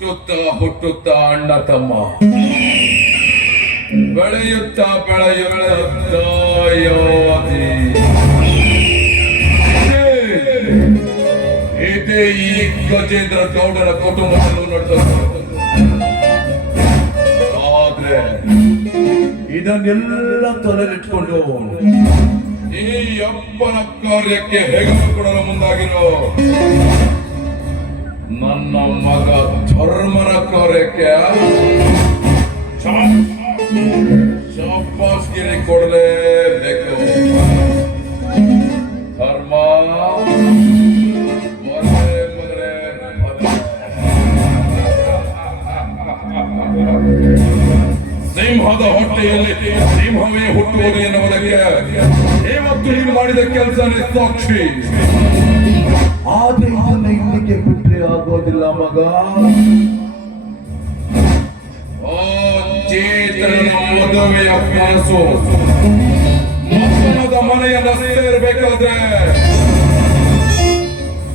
ಹುಟ್ಟುತ್ತಾ ಅಣ್ಣ ತಮ್ಮ. ಬೆಳೆಯುತ್ತಾ ಬೆಳೆಯುತ್ತಾ ಯೋಧಿ. ಇದೇ. ಈ ಗಜೇಂದ್ರ ಗೌಡರ ಕುಟುಂಬದಲ್ಲೂ ನಡೆದ ಆದ್ರೆ ಇದನ್ನೆಲ್ಲ ತಲೆಲಿಟ್ಕೊಂಡು ಈ ಅಪ್ಪನ ಕಾರ್ಯಕ್ಕೆ ಹೆಗಲು ಕೊಡಲು ಮುಂದಾಗಿರೋ ನನ್ನ ಮಗ ಧರ್ಮನ ಕಾರ್ಯಕ್ಕೆ ಶಾಬಾಸ್ಗಿರಿ ಕೊಡಲೇಬೇಕು ಧರ್ಮ ಮಗನೇ, ಮಗನೇ, ಸಿಂಹದ ಹೊಟ್ಟೆಯಲ್ಲಿ ಸಿಂಹವೇ ಹುಟ್ಟುವುದು ಎನ್ನುವುದಕ್ಕೆ ಇವತ್ತು ನೀನು ಮಾಡಿದ ಕೆಲಸ ಸಾಕ್ಷಿ ಆದ್ರೆ ಇದನ್ನ ಇಲ್ಲಿಗೆ ಬಿಟ್ರೆ ಆಗೋದಿಲ್ಲ ಮಗ. ಚೇತನ ಮದುವೆಯ ಕನಸು ಮಕ್ಕಳ ಮನೆಯ ರಸ್ತೆ ಇರಬೇಕಾದ್ರೆ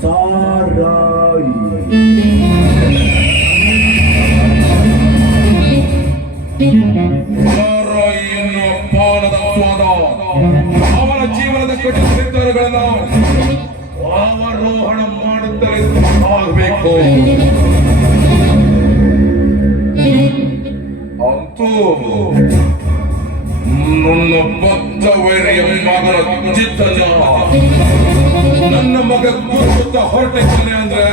ಸಾರಾಯಿ. ಎನ್ನುವ ಪಾನದ ಸ್ವಾದ. ಅವನ ಜೀವನದ ಕಠಿಣ ನಿರ್ಧಾರಗಳನ್ನು ಅವರೋಹಣ ಮಾಡುತ್ತಲೇ ಆಗಬೇಕು ಅಂತೂ ನನ್ನ ಬದ್ಧ ವೈರ್ಯ ಮಗನ ಚಿತ್ತನ ನನ್ನ ಮಗ ಕೂರುತ್ತ ಹೊರಟಿದ್ದಾನೆ ಅಂದ್ರೆ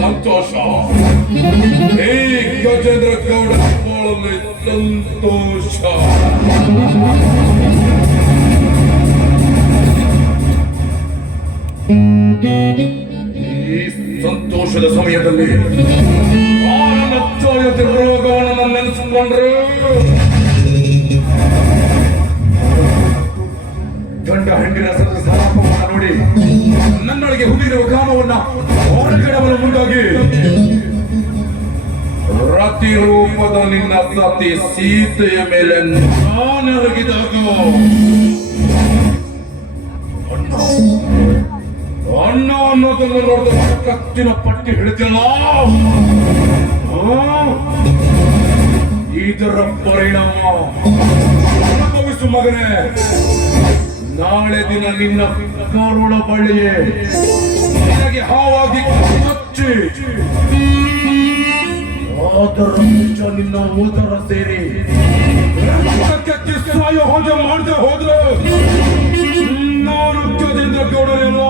ಸಂತೋಷ ಹೇ ಗಜೇಂದ್ರ ಗೌಡ ಬಾಳಲ್ಲಿ ಸಂತೋಷ ಸಂತೋಷದ ಸಮಯದಲ್ಲಿ ರೋಗವನ್ನು ನೆನೆಸಿಕೊಂಡ್ರು. ಗಂಡ ಹೆಂಡಿನ ಸತ್ತ ಸಲಾಪವನ್ನು ನೋಡಿ ನನ್ನೊಳಗೆ ಹುಡುಗಿರುವ ಕಾಮವನ್ನ ಹೊರಗಡವನ ಮುಂದಾಗಿ. ಪ್ರತಿರೂಪದ ನಿನ್ನ ಸತಿ ಸೀತೆಯ ಮೇಲೆ ನಾನೆರಗಿದಾಗ ಅನ್ನೋದನ್ನು ನೋಡಿದ ಕತ್ತಿನ ಪಟ್ಟಿ ಹಿಡಿದಿಲ್ಲ. ಇದರ ಪರಿಣಾಮ. ಅನುಭವಿಸು ಮಗನೇ. ನಾಳೆ ದಿನ ನಿನ್ನ ಕರುಣ ಬಳಿಯೇ ನಿನಗೆ ಹಾವಾಗಿ ಕಚ್ಚಿ ಅದರ ನಿನ್ನ ಓದರ ಸೇರಿ. ಹೋದ್ರೆ ಹೋದ್ರೆ. ನಾನು ಗೌಡರೇನೋ